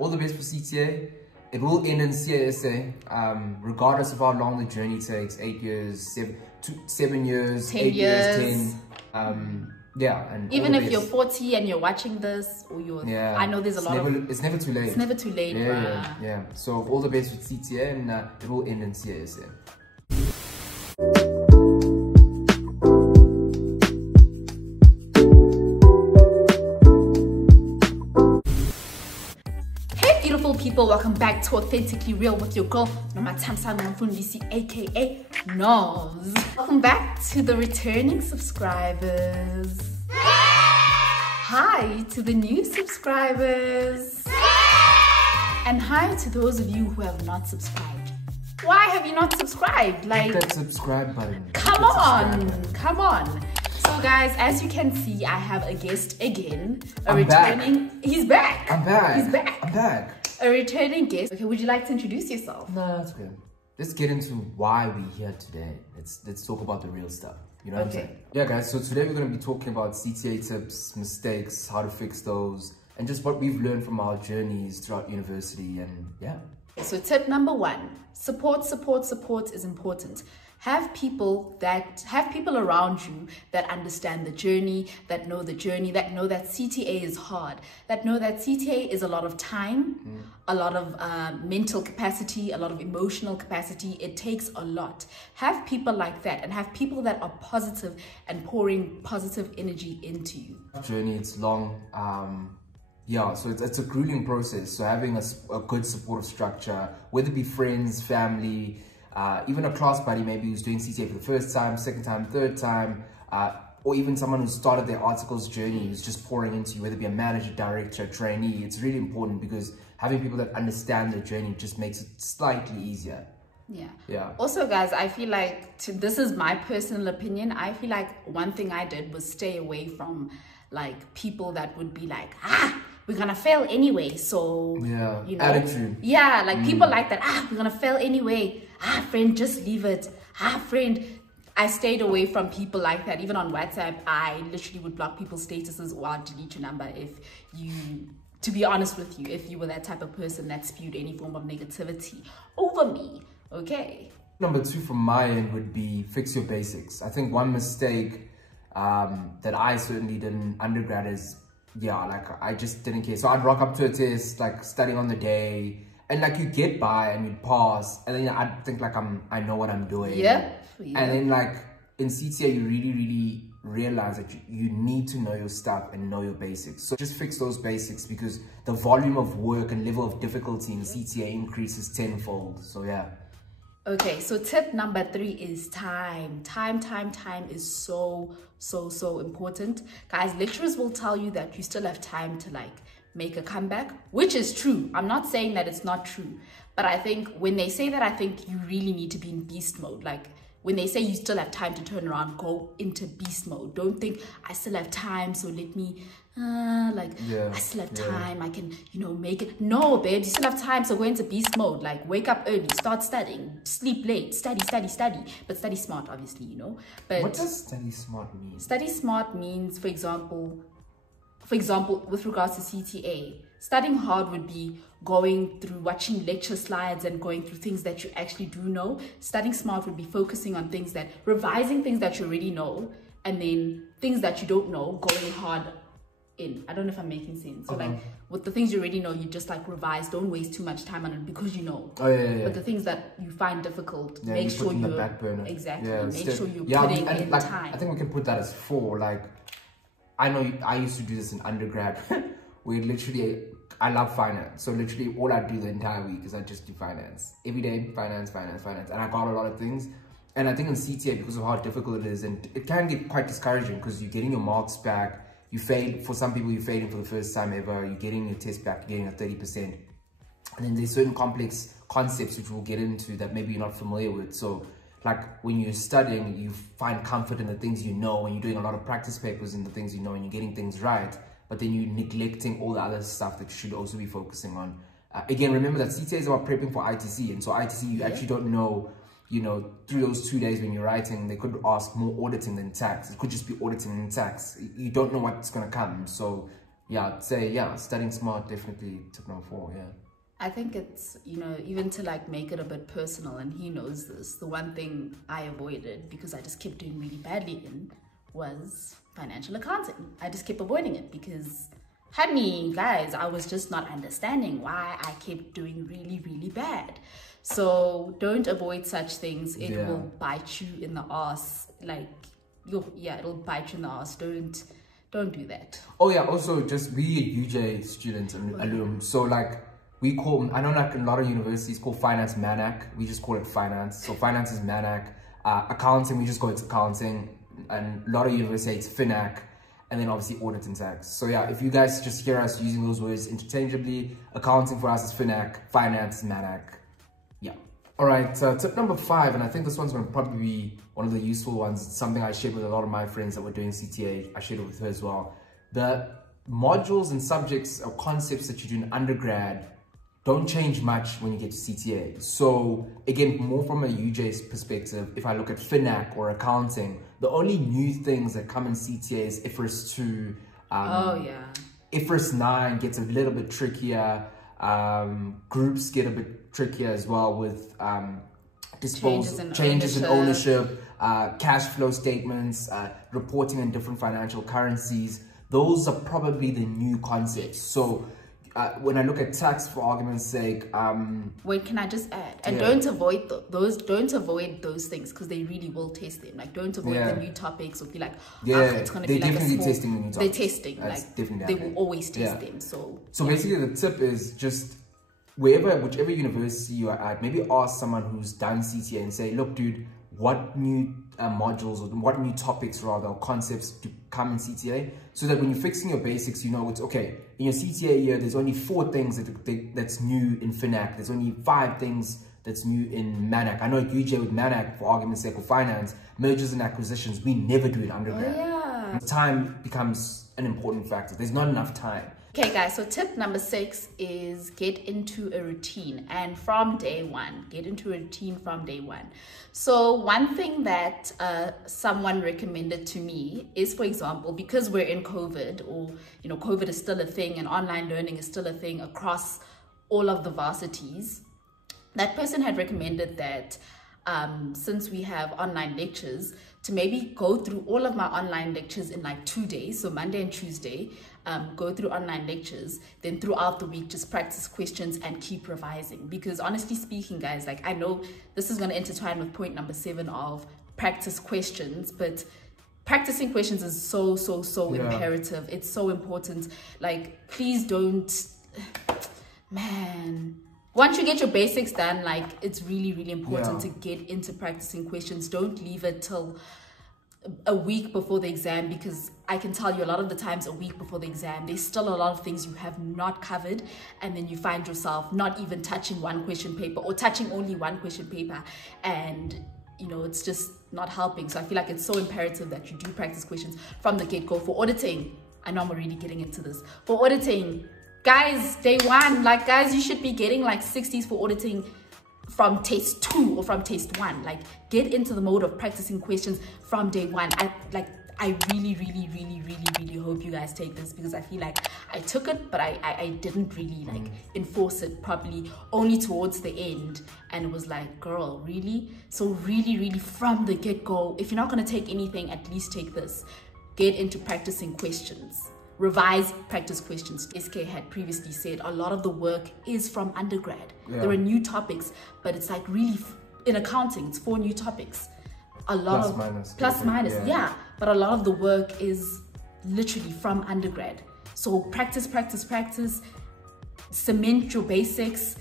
All the best for CTA. It will end in CASA, regardless of how long the journey takes, 8 years, 7 years, 10 8 years, years. 10. Yeah, and even if you're 40 and you're watching this, or you're, yeah, I know there's a lot of... It's never too late. It's never too late, yeah. So all the best with CTA, and it will end in CASA. Beautiful people, welcome back to Authentically Real with your girl, Mama Tamsa Mfundisi, aka Noz. Welcome back to the returning subscribers. Hi to the new subscribers. And hi to those of you who have not subscribed. Why have you not subscribed? Like, hit that subscribe button. Come on. So guys, as you can see, I have a guest again. He's back. I'm back. A returning guest. Okay, would you like to introduce yourself? No, that's okay. Let's get into why we're here today. Let's talk about the real stuff. You know what I'm saying? Yeah, guys. So today we're going to be talking about CTA tips, mistakes, how to fix those, and just what we've learned from our journeys throughout university. And yeah. So tip number 1: support is important. Have people around you that understand the journey, that know that CTA is hard, that know that CTA is a lot of time, a lot of mental capacity, a lot of emotional capacity. It takes a lot. Have people like that, and have people that are positive and pouring positive energy into you. Journey, it's long. Yeah, so it's a grueling process. So having a good supportive structure, whether it be friends, family, even a class buddy maybe who's doing CTA for the first time, second time, third time, or even someone who started their articles journey who's just pouring into you, whether it be a manager, director, trainee. It's really important because having people that understand the journey just makes it slightly easier. Yeah. Also, guys, I feel like, this is my personal opinion, I feel like one thing I did was stay away from like people that would be like, we're gonna fail anyway, so you know, attitude. Yeah, like people like that. We're gonna fail anyway. Friend, just leave it. Friend. I stayed away from people like that. Even on WhatsApp, I literally would block people's statuses or I'll delete your number to be honest with you, if you were that type of person that spewed any form of negativity over me. Okay. Number 2 from my end would be fix your basics. I think one mistake that I certainly did in undergrad is, I just didn't care. So I'd rock up to a test, like studying on the day, and like you get by and you pass, and then I'd think like I know what I'm doing. Yeah. And then like in CTA, you really realize that you need to know your stuff and know your basics. So just fix those basics because the volume of work and level of difficulty in CTA increases tenfold. So yeah. Okay, so tip number 3 is time. Time is so important. Guys, lecturers will tell you that you still have time to like make a comeback, which is true. I'm not saying that it's not true, but I think when they say that, I think you really need to be in beast mode. Like when they say you still have time to turn around, go into beast mode. Don't think I still have time, so let me I still have time, I can, make it. No, babe, you still have time, so go into beast mode. Like wake up early, start studying, sleep late, study, but study smart, obviously, But what does study smart mean? Study smart means, for example, with regards to CTA, studying hard would be going through, watching lecture slides and going through things that you actually do know. Studying smart would be focusing on revising things that you already know, and then things that you don't know, going hard in. I don't know if I'm making sense. So like with the things you already know, you just like revise, don't waste too much time on it because you know. But the things that you find difficult, make sure you're the back burner. Exactly. Make sure you're putting in time. I think we can put that as 4. Like I know I used to do this in undergrad. I love finance. So literally all I do the entire week is I just do finance. Every day, finance. And I got a lot of things. And I think in CTA, because of how difficult it is, and it can get quite discouraging because you're getting your marks back. You fail, for some people, you're failing for the first time ever. You're getting your test back, you're getting a 30%. And then there's certain complex concepts which we'll get into that maybe you're not familiar with. So like when you're studying, you find comfort in the things you know, and you're doing a lot of practice papers in the things you know, and you're getting things right. But then you're neglecting all the other stuff that you should also be focusing on. Again, remember that CTA is about prepping for ITC. And so ITC, you actually don't know, through those 2 days when you're writing, they could ask more auditing than tax. It could just be auditing and tax. You don't know what's going to come. So yeah, I'd say, yeah, studying smart, definitely tip number 4, yeah. I think it's, you know, even to like make it a bit personal, and he knows this, the one thing I avoided because I just kept doing really badly in was financial accounting. I just kept avoiding it because, honey, guys, I was just not understanding why I kept doing really, really bad. So don't avoid such things. It will bite you in the ass. Like, it'll bite you in the ass. Don't do that. Oh yeah, also just be a UJ student and alum. So like, we call, I know like a lot of universities call finance MANAC. We just call it finance. So finance is MANAC. Accounting, we just call it accounting. And a lot of universities, it's FINAC. And then obviously audit and tax. So yeah, if you guys just hear us using those words interchangeably, accounting for us is FINAC, finance, MANAC. Yeah. All right, tip number 5, and I think this one's going to probably be one of the useful ones. It's something I shared with a lot of my friends that were doing CTA. I shared it with her as well. The modules and subjects or concepts that you do in undergrad don't change much when you get to CTA. So again, more from a UJ's perspective, if I look at FINAC or accounting, the only new things that come in CTA is IFRS 2. IFRS 9 gets a little bit trickier. Groups get a bit trickier as well with changes in ownership, cash flow statements, reporting in different financial currencies. Those are probably the new concepts. So when I look at tax, for argument's sake, wait, can I just add? And don't avoid those things because they really will test them. Like, don't avoid the new topics or be like, it's gonna be like a small. Testing the new topics. They're testing. That's like they will always test them. So basically, the tip is just whichever university you are at, maybe ask someone who's done CTA and say, look, dude, what new modules or what new topics rather or concepts to come in CTA, so that when you're fixing your basics, you know it's okay. In your CTA year, there's only 4 things that's new in FINAC. There's only 5 things that's new in MANAC. I know at UJ with MANAC, for argument's sake, or finance, mergers and acquisitions, we never do it undergrad. Time becomes an important factor. There's not enough time. Okay guys, so tip number 6 is get into a routine, and from day one, get into a routine from day one. So one thing that someone recommended to me is, for example, because we're in COVID, or you know, COVID is still a thing and online learning is still a thing across all of the varsities, that person had recommended that since we have online lectures, to maybe go through all of my online lectures in like 2 days, so Monday and Tuesday, go through online lectures, then throughout the week just practice questions and keep revising. Because honestly speaking, guys, like, I know this is going to intertwine with point number 7 of practice questions, but practicing questions is so imperative. It's so important. Like, please don't, man, once you get your basics done, like, it's really important to get into practicing questions. Don't leave it till a week before the exam, because I can tell you a lot of the times a week before the exam, there's still a lot of things you have not covered, and then you find yourself not even touching one question paper or touching only one question paper, and you know, it's just not helping. So I feel like it's so imperative that you do practice questions from the get-go. For auditing, I know I'm already getting into this. For auditing, guys, day one, like, guys, you should be getting like 60s for auditing from test 2 or from test 1. Like, get into the mode of practicing questions from day one. I really hope you guys take this, because I feel like I took it, but I didn't really like enforce it properly, only towards the end. And it was like, girl, really? So really from the get-go, if you're not going to take anything, at least take this. Get into practicing questions. Revise practice questions. SK had previously said a lot of the work is from undergrad. There are new topics, but it's like really, in accounting, it's 4 new topics. A lot plus minus, but a lot of the work is literally from undergrad. So practice, cement your basics.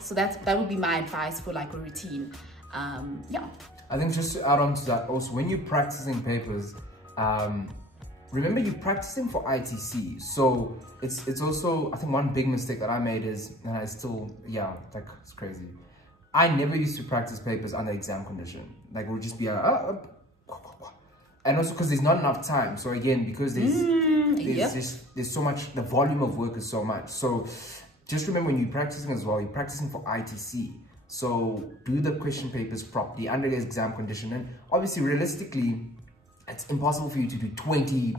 So that would be my advice for like a routine. I think just to add on to that, also when you're practicing papers, remember you're practicing for ITC. So it's also, I think one big mistake that I made is, and I still, like, it's crazy, I never used to practice papers under exam condition. Like, it would just be and also because there's not enough time. So again, because there's so much, the volume of work is so much. So just remember, when you're practicing as well, you're practicing for ITC. So do the question papers properly under the exam condition. And obviously, realistically, it's impossible for you to do 20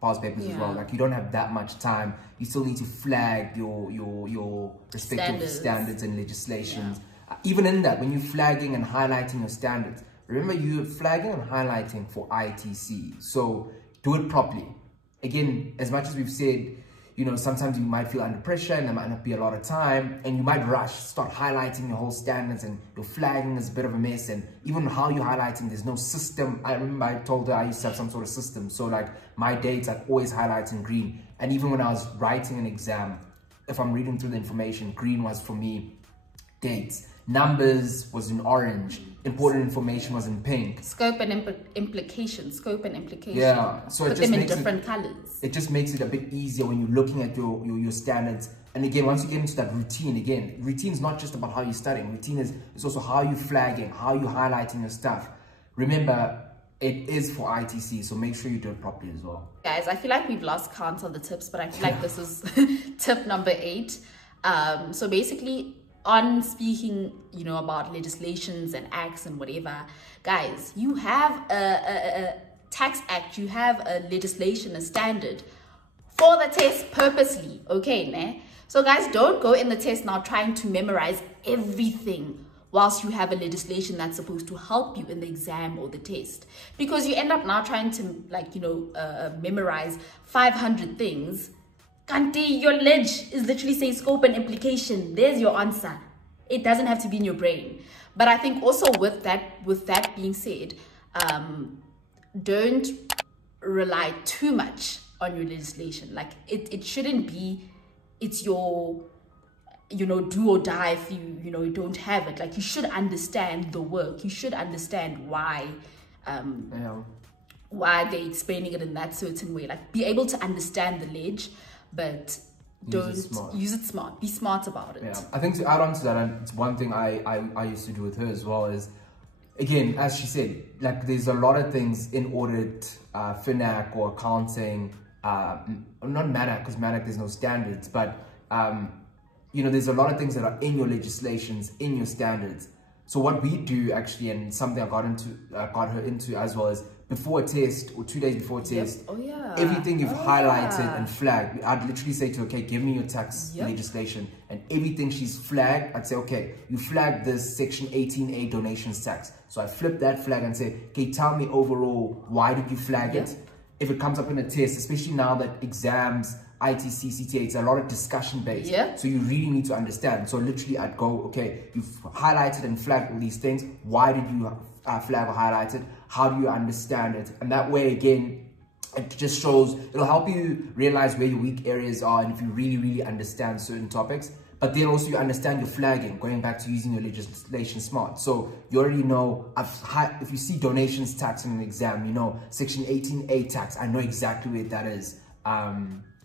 past papers as well. Like, you don't have that much time. You still need to flag your respective standards and legislations. Even in that, when you're flagging and highlighting your standards, remember, you're flagging and highlighting for ITC. So do it properly. Again, as much as we've said, you know, sometimes you might feel under pressure and there might not be a lot of time, and you might rush, start highlighting your whole standards, and your flagging is a bit of a mess. And even how you're highlighting, there's no system. I remember I told her I used to have some sort of system. So like my dates, I always highlight in green. And even when I was writing an exam, if I'm reading through the information, green was for me dates. Numbers was in orange. Important information was in pink. Scope and implication. Yeah, so put them in different colors. It just makes it a bit easier when you're looking at your standards. And again, once you get into that routine, routine is not just about how you're studying. Routine is also how you're flagging, how you're highlighting your stuff. Remember, it is for ITC, so make sure you do it properly as well. Guys, I feel like we've lost count of the tips, but I feel like this is tip number 8. So basically, on speaking, you know, about legislations and acts and whatever, guys, you have a tax act, you have a legislation, a standard for the test purposely, okay, ne? So guys, don't go in the test now trying to memorize everything whilst you have a legislation that's supposed to help you in the exam or the test, because you end up now trying to, like, you know, memorize 500 things. Kanti, your leg is literally saying scope and implication. There's your answer. It doesn't have to be in your brain. But I think also with that being said, don't rely too much on your legislation. Like, it shouldn't be, it's your, you know, do or die if you know, you don't have it. Like, you should understand the work. You should understand why they're explaining it in that certain way. Like, be able to understand the leg, but don't use it smart. Be smart about it. Yeah, I think to add on to that, and it's one thing I used to do with her as well, is, again, as she said, like, there's a lot of things in audit, FINAC or accounting, not MANAC, because MANAC there's no standards, but you know, there's a lot of things that are in your legislations, in your standards. So what we do actually, and something I got her into as well, is before a test or 2 days before a test, everything you've highlighted and flagged, I'd literally say to her, okay, give me your tax legislation, and everything she's flagged, I'd say, okay, you flagged this section 18A donations tax. So I flip that flag and say, okay, tell me overall, why did you flag it? If it comes up in a test, especially now that exams, ITC, CTA, it's a lot of discussion based. So you really need to understand. So literally I'd go, okay, you've highlighted and flagged all these things. Why did you flag or highlight it? How do you understand it? And that way, again, it just shows, it'll help you realize where your weak areas are and if you really, really understand certain topics. But then also you understand your flagging, going back to using your legislation smart. So you already know, if you see donations tax in an exam, you know, section 18A tax, I know exactly where that is.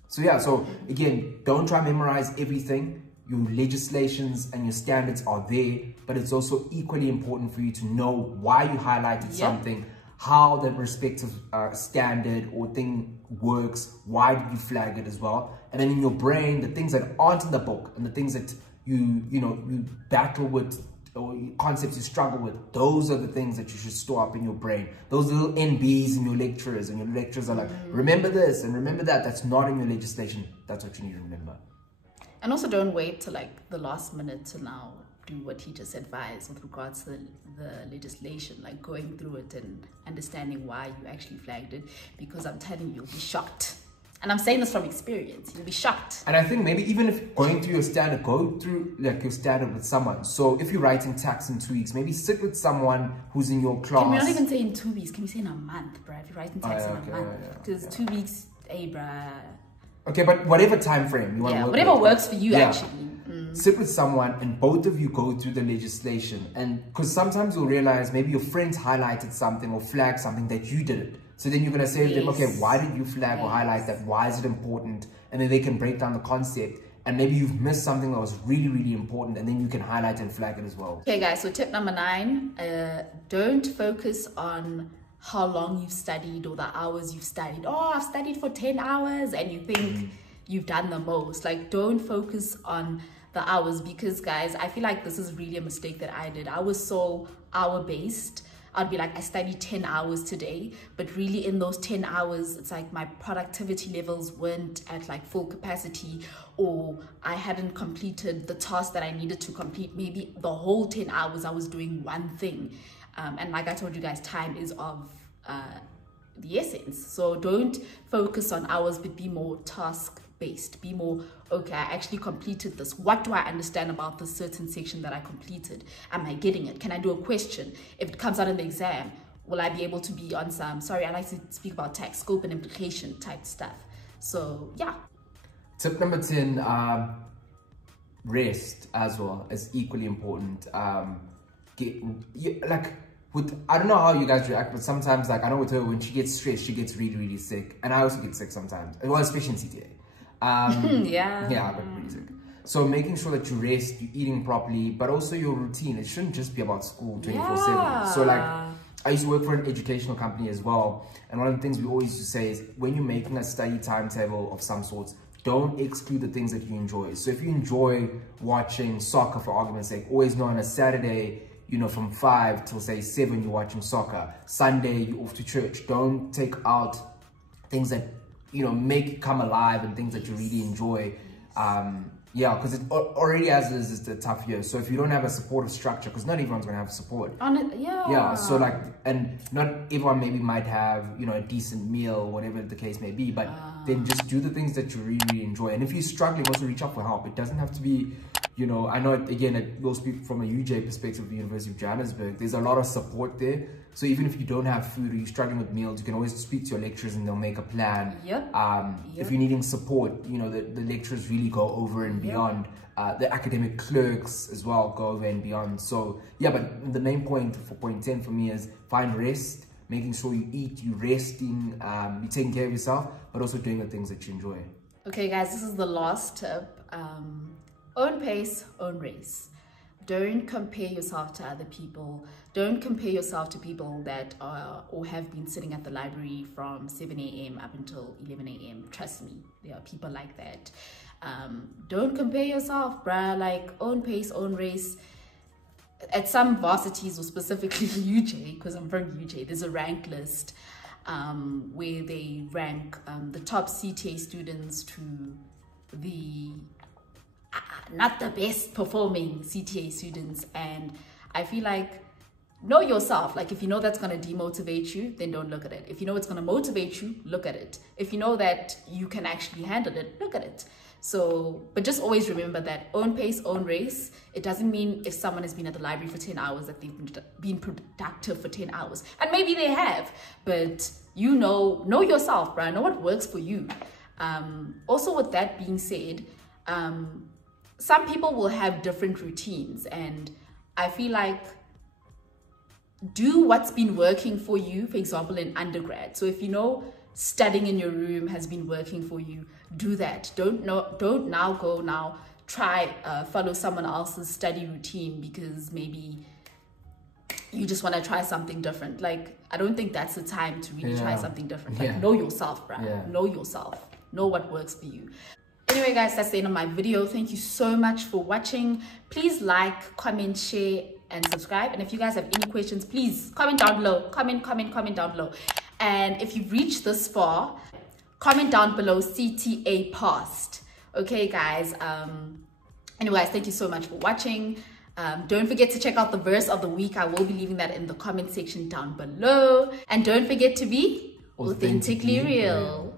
So yeah, so again, don't try to memorize everything. Your legislations and your standards are there, but it's also equally important for you to know why you highlighted something, how the respective standard or thing works, why did you flag it as well. And then in your brain, the things that aren't in the book and the things that you battle with, or concepts you struggle with, those are the things that you should store up in your brain. Those little NBs in your lecturers, and your lecturers are like, remember this and remember that. That's not in your legislation. That's what you need to remember. And also don't wait till like the last minute to now do what he just advised with regards to the legislation, like going through it and understanding why you actually flagged it, because I'm telling you, you'll be shocked. And I'm saying this from experience. You'll be shocked. And I think maybe even if going through your standard, go through like your standard with someone. So if you're writing tax in 2 weeks, maybe sit with someone who's in your class. Can we not even say in 2 weeks? Can we say in a month, bruh? If you're writing tax in a month. Because 2 weeks, hey, bruh. Okay, but whatever time frame you want to work whatever with, works for you, actually. Sit with someone and both of you go through the legislation. And because sometimes you'll realize maybe your friends highlighted something or flagged something that you didn't. So then you're going to say to them, okay, why did you flag or highlight that? Why is it important? And then they can break down the concept. And maybe you've missed something that was really, really important, and then you can highlight and flag it as well. Okay, guys, so tip number 9, don't focus on how long you've studied or the hours you've studied. Oh, I've studied for 10 hours and you think you've done the most. Like, don't focus on the hours, because guys, I feel like this is really a mistake that I did. I was so hour-based. I'd be like, I studied 10 hours today, but really in those 10 hours, it's like my productivity levels weren't at like full capacity, or I hadn't completed the task that I needed to complete. Maybe the whole 10 hours I was doing one thing. And like I told you guys, time is of the essence. So don't focus on hours, but be more task based. Be more, okay, I actually completed this. What do I understand about this certain section that I completed? Am I getting it? Can I do a question? If it comes out in the exam, will I be able to be on some, sorry, I like to speak about tax, scope and implication type stuff. So yeah. Tip number 10, rest as well is equally important. I don't know how you guys react, but sometimes, like, I know with her, when she gets stressed, she gets really, really sick. And I also get sick sometimes. Well, especially in CTA. Yeah, I got really sick. So making sure that you rest, you're eating properly, but also your routine. It shouldn't just be about school 24/7. So like, I used to work for an educational company as well. And one of the things we always used to say is, when you're making a study timetable of some sorts, don't exclude the things that you enjoy. So if you enjoy watching soccer, for argument's sake, always know on a Saturday, you know, from 5 till say 7, you're watching soccer. Sunday, you're off to church. Don't take out things that, you know, make you come alive and things that you really enjoy. Yeah, because it already as is a tough year. So if you don't have a supportive structure, because not everyone's going to have support. Yeah, so like, and not everyone maybe might have, you know, a decent meal, whatever the case may be, but then just do the things that you really, really enjoy. And if you're struggling, also reach out for help. It doesn't have to be, you know, I know, again, I will speak from a UJ perspective of the University of Johannesburg. There's a lot of support there. So even if you don't have food or you're struggling with meals, you can always speak to your lecturers and they'll make a plan. If you're needing support, you know, the lecturers really go over and beyond. The academic clerks as well go over and beyond. So yeah, but the main point for point 10 for me is find rest, making sure you eat, you're resting, you're taking care of yourself, but also doing the things that you enjoy. Okay guys, this is the last tip. Own pace, own race. Don't compare yourself to other people. Don't compare yourself to people that are or have been sitting at the library from 7 a.m. up until 11 a.m. Trust me, there are people like that. Don't compare yourself, bruh. Like, own pace, own race. At some varsities, or specifically UJ, because I'm from UJ, there's a rank list where they rank the top CTA students to the not the best performing CTA students. And I feel like, know yourself. Like, if you know that's going to demotivate you, then don't look at it. If you know it's going to motivate you, look at it. If you know that you can actually handle it, look at it. So, but just always remember that own pace, own race. It doesn't mean if someone has been at the library for 10 hours that they've been productive for 10 hours. And maybe they have, but you know yourself, bro. Know what works for you. Also, with that being said, some people will have different routines, and I feel like do what's been working for you, for example, in undergrad. So if you know studying in your room has been working for you, do that. Don't now try follow someone else's study routine because maybe you just want to try something different. Like, I don't think that's the time to really try something different. Like, know yourself, bruh. Know yourself. Know what works for you. Anyway, guys, that's the end of my video. Thank you so much for watching. Please like, comment, share, and subscribe. And if you guys have any questions, please comment down below. Comment down below. And if you've reached this far, comment down below CTA Passed. Okay, guys. Anyways, thank you so much for watching. Don't forget to check out the verse of the week. I will be leaving that in the comment section down below. And don't forget to be authentically real.